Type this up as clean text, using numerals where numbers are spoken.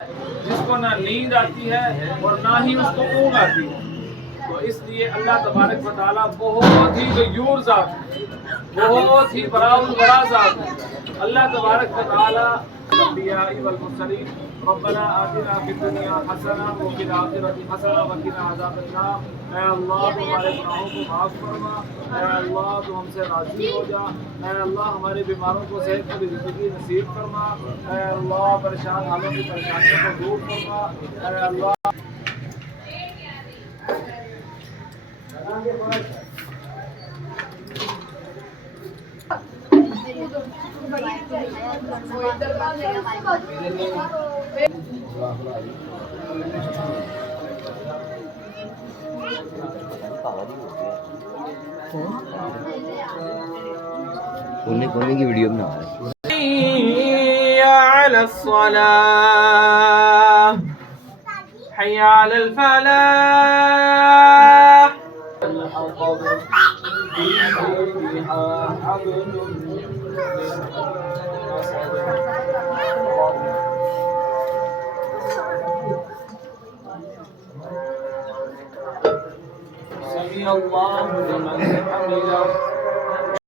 जिसको ना नींद आती है और ना ही उसको ऊँघ आती है। तो इसलिए अल्लाह तबारक व तआला बहुत ही गयूर ज़ात है, बहुत ही बड़ा ज़ात है। अल्लाह तबारक व तआला रब्बना आतिना फिद दुनिया हसना व फिल आखिरति हसना व क़िना अज़ाबन्नार। ऐ अल्लाह तू हमारे गुनाहों को माफ़ फरमा, ऐ अल्लाह तू हमसे राज़ी हो जा, ऐ अल्लाह हमारे बीमारों को सेहत की ज़िंदगी नसीब फरमा, ऐ अल्लाह परेशान हालों की परेशानियों को दूर फरमा, ऐ अल्लाह खोलने की वीडियो बना रहा है। अला सलाह हय्या अलल फलाह समी अल्लाहु लिमन हमिदा।